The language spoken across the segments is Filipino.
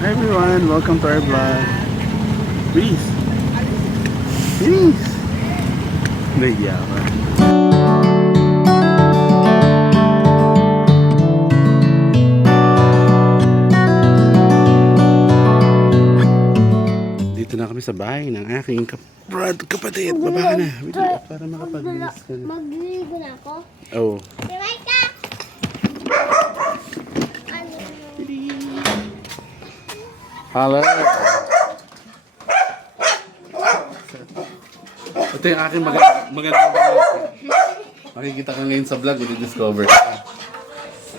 Hi everyone, welcome to our vlog. Please. Please. Nahiya ako. Dito na kami sa bahay ng aking kapatid. Baba ka na. Para makapag-miss ka na. Magligo na ako? Oh. Si Micah! Hello. Ito yung aking magandang vlog. Makikita ka ngayon sa vlog, i-discover ka.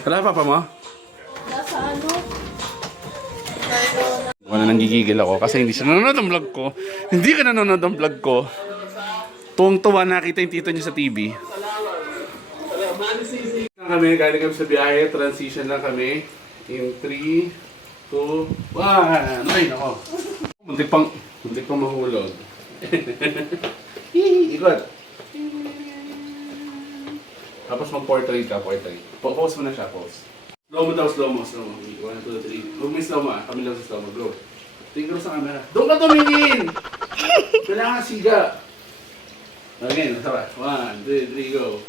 Wala pa mo? Nasa ano? Wala nang gigigil ako kasi hindi siya nanonood ng vlog ko. Hindi ka nanonood ng vlog ko. Tuwang-tuwa nakita yung tito niya sa TV. Kami, kaya kami sa biyahe, transition lang kami. In 3, 2, 1. Ay, nako. Muntik pang mahulog. Ikot. Tapos mag-portrait ka, portrait. Pause mo na siya, pause. Slow mo daw, slow mo. 1, 2, 3. Huwag may slow mo ah. Kami lang sa slow mo. Go. Tingin sa camera. Doon ka tumingin! Kailangan siga. Okay, nasa ba? 1, 2, 3, go.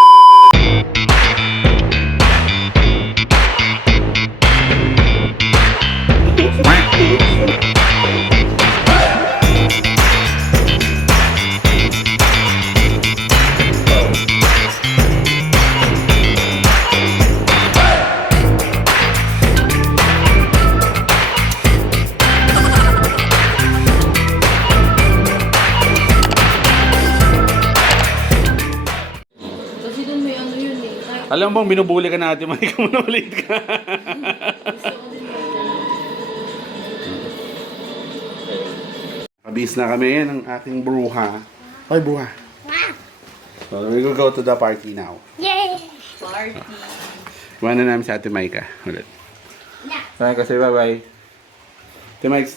Kasi doon may ano yun eh. Alam mo bang binubuli ka natin, Mike, mo na ulit ka. Kabis na kami ng aking bruha. Hoy, bruha. So, we will go to the party now. Yay! Party! Iwanan namin sa Ate Micah ulit. Yeah. Saan kasi, bye-bye. Ate Mike.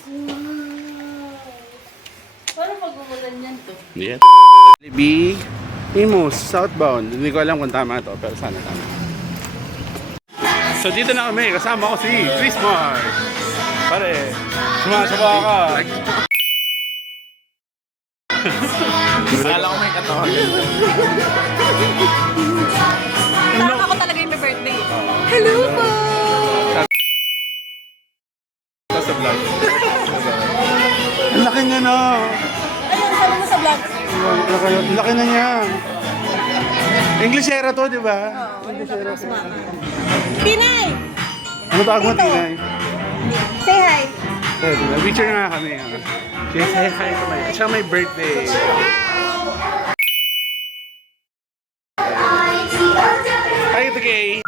Paano pag-umulan yan to? Yes. B. Imus, southbound. Hindi ko alam kung tama to, pero sana tama. So dito na kami, kasama ko si Chris Mars. Pare, sumasaba ka. Kala ko may katawan. Parang ako talaga yung may birthday. Hello po! Sa vlog. Ang laki niya na. Ayun, sabi mo sa vlog. Ang laki na niya. Englishera to, di ba? Oo, ayun sabi mo sa mama. Pinay! Ano tawag mo, Tinay? Say hi! Picture na nga kami. Yes, hi, hi. Siya may birthday. Hi, Ate Kay.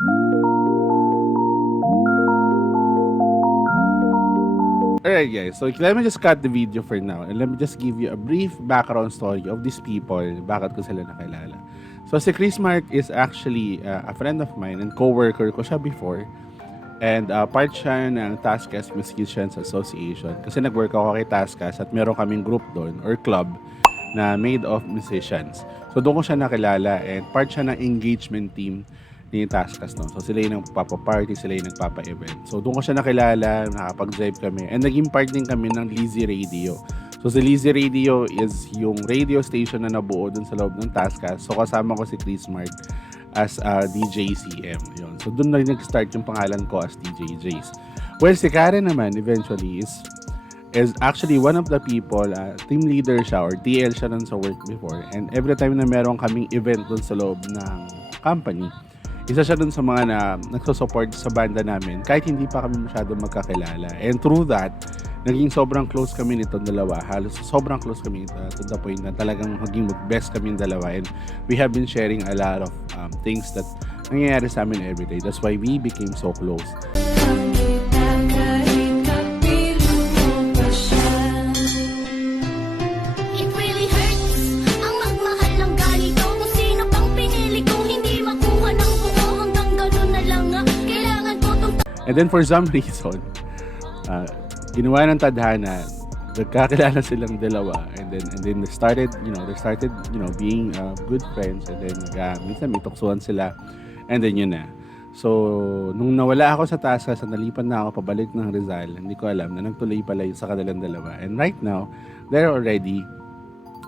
Alright guys, so let me just cut the video for now and let me just give you a brief background story of these people, bakit ko sila nakilala. So si Chris Mark is actually a friend of mine and co-worker ko siya before. And part siya ng Taskas Musicians Association. Kasi nag-work ako kay Taskas at meron kaming group doon or club na made of musicians. So doon ko siya nakilala and part siya ng engagement team ni Taskas noon. So sila yung nagpapa-party, sila yung nagpapa-event. So doon ko siya nakilala, nakapag-drive kami and naging part din kami ng Lizzy Radio. So si Lizzy Radio is yung radio station na nabuo doon sa loob ng Taskas. So kasama ko si Chris Mark as DJ CM. Yun. So doon na nag-start yung pangalan ko as DJ Jace. Well, si Karen naman eventually is actually one of the people, team leader siya or TL siya nun sa work before. And every time na meron kaming event doon sa loob ng company, isa siya dun sa mga na nagsusupport sa banda namin kahit hindi pa kami masyadong magkakilala. And through that, naging sobrang close kami nitong dalawa. Halos sobrang close kami to the point na talagang maging mag-best kami dalawa. And we have been sharing a lot of things that nangyayari sa amin everyday. That's why we became so close. And then for some reason, ginawa ng tadhana, nagkakilala silang dalawa, and then they started being good friends, and then minsan may tuksuhan sila, and then yun na. So, nung nawala ako sa Tasas, nalipan na ako pabalik ng Rizal, hindi ko alam na nagtuloy pala yun sa kanilang dalawa. And right now, they're already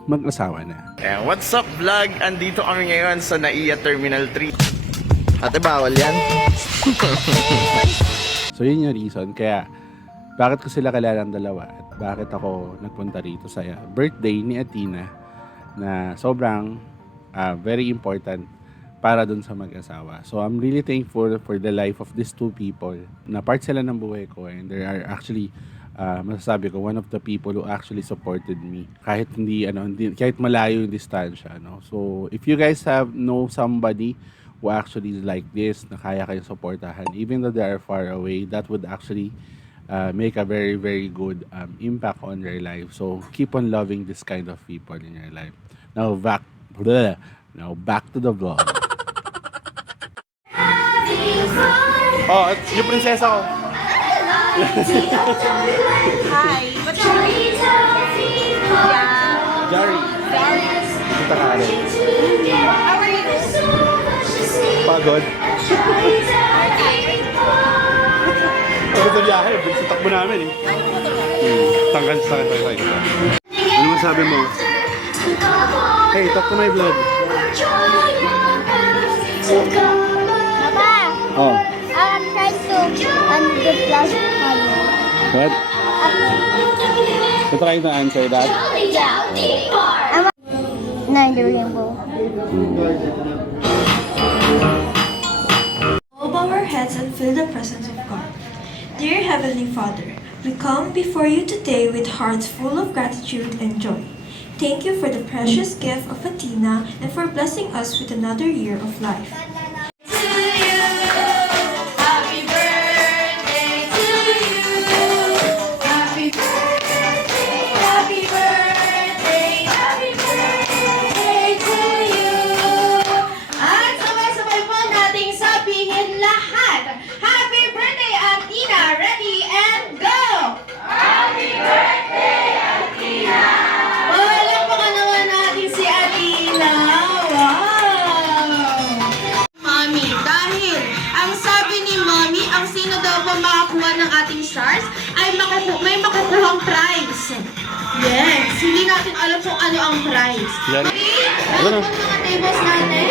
mag-asawa na. What's up vlog? Andito kami ngayon sa NAIA Terminal 3. Ate, bawal yan? So, yun yung reason. Kaya, bakit ko sila kilala ng dalawa at bakit ako nagpunta rito sa birthday ni Athena na sobrang very important para dun sa mag-asawa. So, I'm really thankful for the life of these two people na part sila ng buhay ko and they are actually masasabi ko, one of the people who actually supported me. Kahit kahit malayo yung distansya, no? So, if you guys know somebody who actually is like this, na kaya kayong supportahan, even though they are far away, that would actually make a very, very good impact on your life. So, keep on loving this kind of people in your life. Now, back to the vlog. Oh, yung prinsesa ko. Hi, what's your name? Yeah. Jari. Kita ka rin. How are you? Pagod. Pagod sa biyahe. Bilis takbo namin eh. Tanggal. Ano masabi mo? Hey, talk to my vlog. Papa, Oh, I'm trying to undo plus one. what? You're trying to answer that? Nine the rainbow. Bow our heads and feel the presence of God. Dear Heavenly Father, we come before you today with hearts full of gratitude and joy. Thank you for the precious gift of Athena and for blessing us with another year of life. At sabay-sabay po nating sabihin lahat. Happy birthday, Athena! Ready and go! Walang pa naman natin si Athena. Wow! Mami, dahil ang sabi ni Mami, ang sino daw po makakuha ng ating stars ay may makukuhang prize. Yes, hindi natin alam kung ano ang prize. Yan. Okay? Ano? Ano po mga tables natin?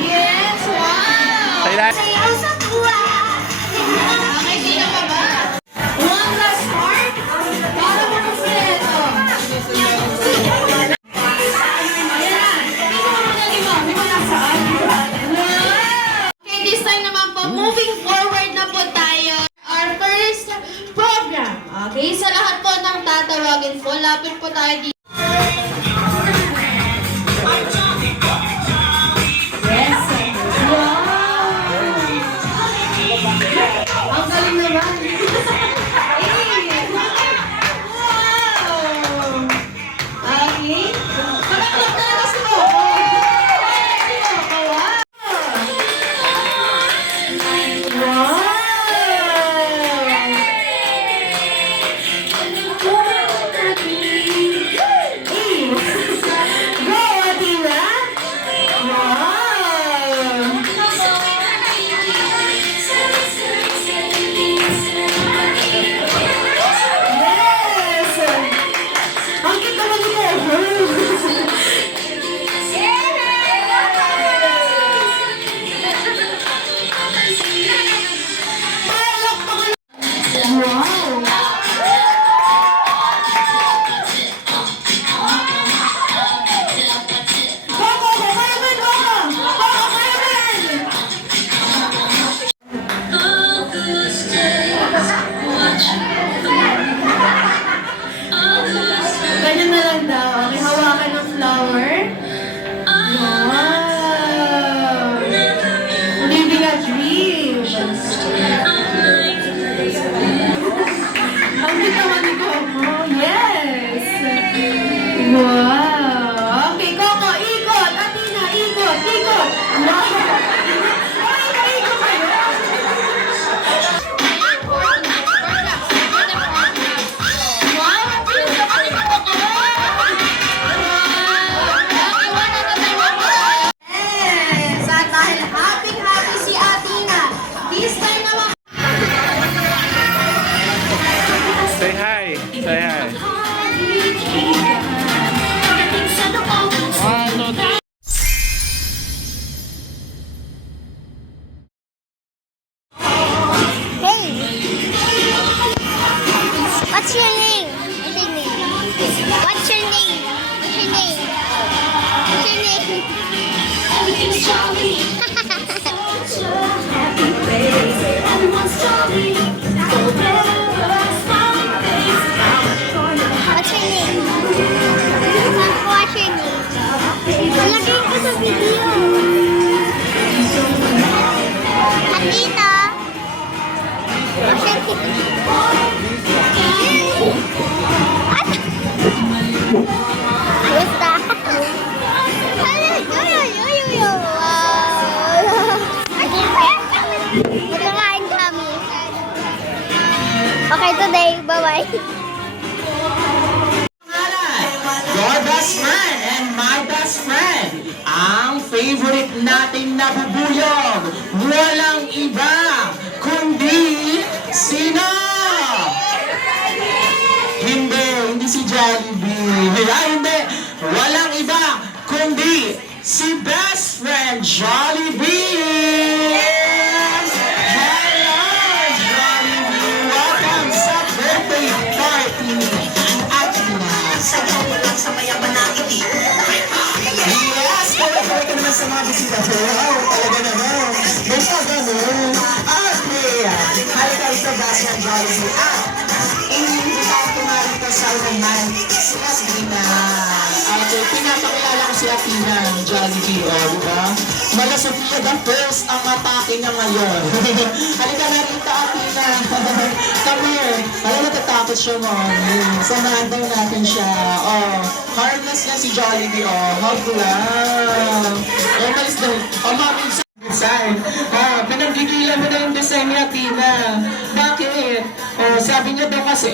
Yes, wow! Kailan? Sayaw sa tuwa! Okay, sino pa ba? One last part para makumpleto. Yan. Okay, this time naman po, moving forward na po tayo. Our first program. Okay, sa lahat po ng tatawagin po, lapit po tayo dito. Yes. Wow! Ang galing naman. Wow! Okay. Palakpak na lang si Coco. Si Coco, wow! Wow! Go, Athena! Wow! Yes! Ang cute naman ni Coco. Wow! Coco, Carmen, Coco, Carmen! Ganyan na lang daw. Okay, hawakan ng flower. Wow! Living a dream. Ang cute naman ni Coco. Yes! Wow! Okay, Coco, ikot! Athena, ikot! Ikot! Wow! Ay, ikot kayo! What's your name? What's your name? What's your name? What's your name? What's your name? Everything's jolly. Happy face. Everyone's jolly. Forever smiling face. What's your name? What's your name? Lagay ko sa video. Atita. What's your name? Basta. Magkakain kami. Okay, today. Bye-bye. Your best friend and my best friend. Ang favorite nating nabubuyog. Walang iba kundi sino? Hindi si Jollibee. Hindi. Walang iba kundi si best friend Jollibee. Hello, Jollibee. Welcome sa birthday party. At sayaw mo lang sa mayaman na ngiti. Yes! Kaya ka naman sa mga bisita ko. Wow, talaga naman. Basta ganun. Okay. Halika sa best friend Jollibee. Hindi ka tumarito sa romantic. Sabrina. Okay, pinapakilala ko si Athena ng Jollibee, diba? Mala Sofia the first ang atake niya ngayon. Halika na rito, Athena. Come here. Alam, natatakot siya, mommy. Samahan daw natin siya. Harmless na si Jollibee, hug lang. Malis daw. Mami, design. Pinaggigilan mo na yung design ni Athena. Bakit? Sabi niya daw kasi,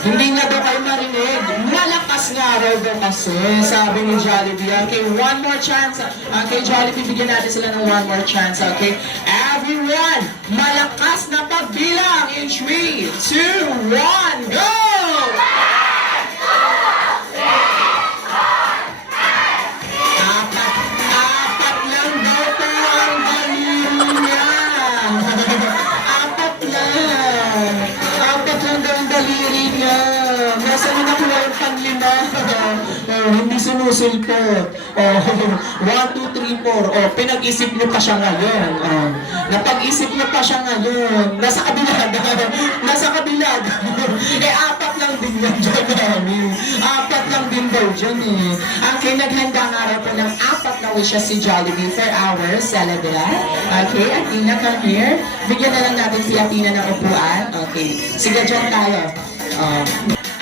hindi niya daw kayo marinig. Malakas nga raw daw kasi, sabi ni Jollibee. Okay, one more chance. Okay, Jollibee, bigyan natin sila ng one more chance. Okay, everyone, malakas na pagbilang in 3, 2, 1, go! Apat lang daw po ang daliri niya. Apat lang daw ang daliri niya. Nasa na nakuha yung panlima. Hindi sumusulpot. 1, 2, 3, 4. Pinag-isip niyo pa siya ngayon. Napag-isip niyo pa siya ngayon. Nasa kabilag. Nasa kabilag. Apat lang din yan dyan, mami. Apat lang din daw dyan Ang kinaghanda nga rin po ng apat na wishes si Jollibee for our celebrate. Okay, Athena, come here. Bigyan na lang natin si Athena ng upuan. Okay, sige dyan tayo.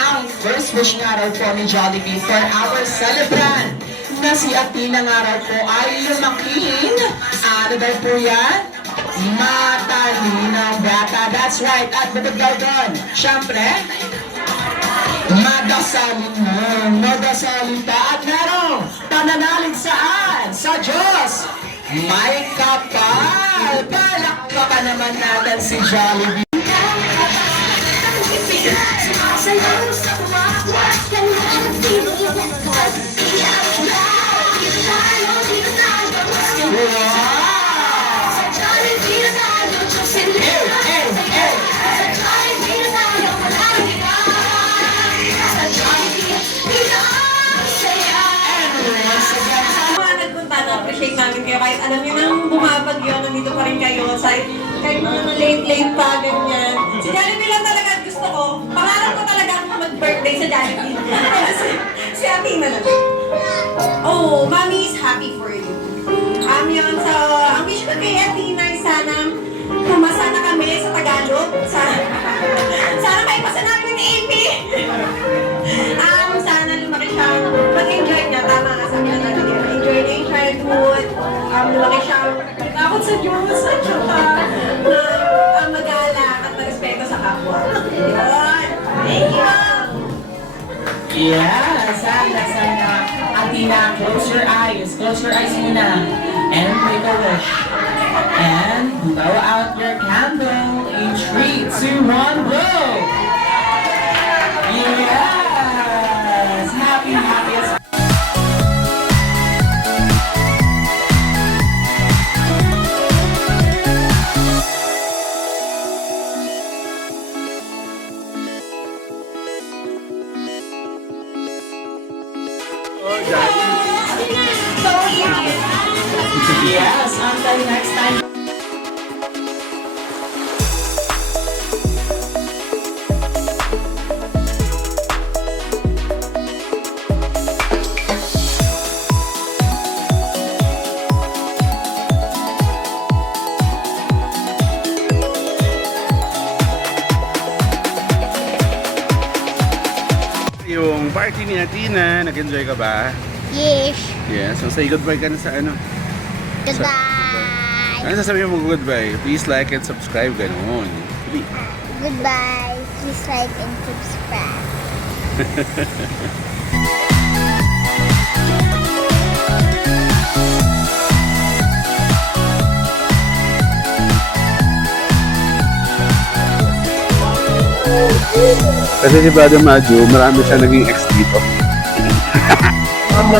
Ang first wish nga raw po ni Jollibee for our celebrant na si Athena nga raw po ay lumaking, ano daw po yan? Matalinang bata. That's right. At bukod daw doon, syempre, madasalin pa at merong pananalig saan? Sa Diyos! May kapal! Palakpakan naman natin si Jollibee. Sumasayaw sa umawa. Kailangan feeling yung heart. Sa Jollibee na tayo, Jocelyn. Sa Jollibee na tayo, walang iba. Sa Jollibee, pinakasaya. Mga nagpunta na appreciate namin kayo kahit alam niyo nang bumabagyo, nandito pa rin kayo kahit mga late pa, ganyan. Si Jollibee lang talaga gusto ko. Pangarap ko talaga ako mag-birthday sa Jollibee. Si Athena lang. Oh, Mommy is happy for you. Yun, so, ang wish ko kay Athena ay sana pumasa na kami sa Tagalog. Sana may pasa namin ni AP. Sana lumaki siya. Mag-enjoy niya. Tama nga sabi na natin yun. Enjoy niya yung childhood. Lumaki siya. Takot sa Diyos. At saka na mag-alak at mag-respeto sa kapwa. Yun. Thank you. Yeah, sana. Athena, close your eyes muna. And make a wish. And blow out your candle in 3, 2, 1, blow! Yes! Happy. Yes, until next time. Yung party ni Athena, nag-enjoy ka ba? Yes. Yes. So say goodbye ka na sa ano? Goodbye. Ano sasabihin mo goodbye? Please like and subscribe, ganun. Please. Goodbye. Please like and subscribe. Kasi si Brother Maju, marami siya naging ex dito. Ano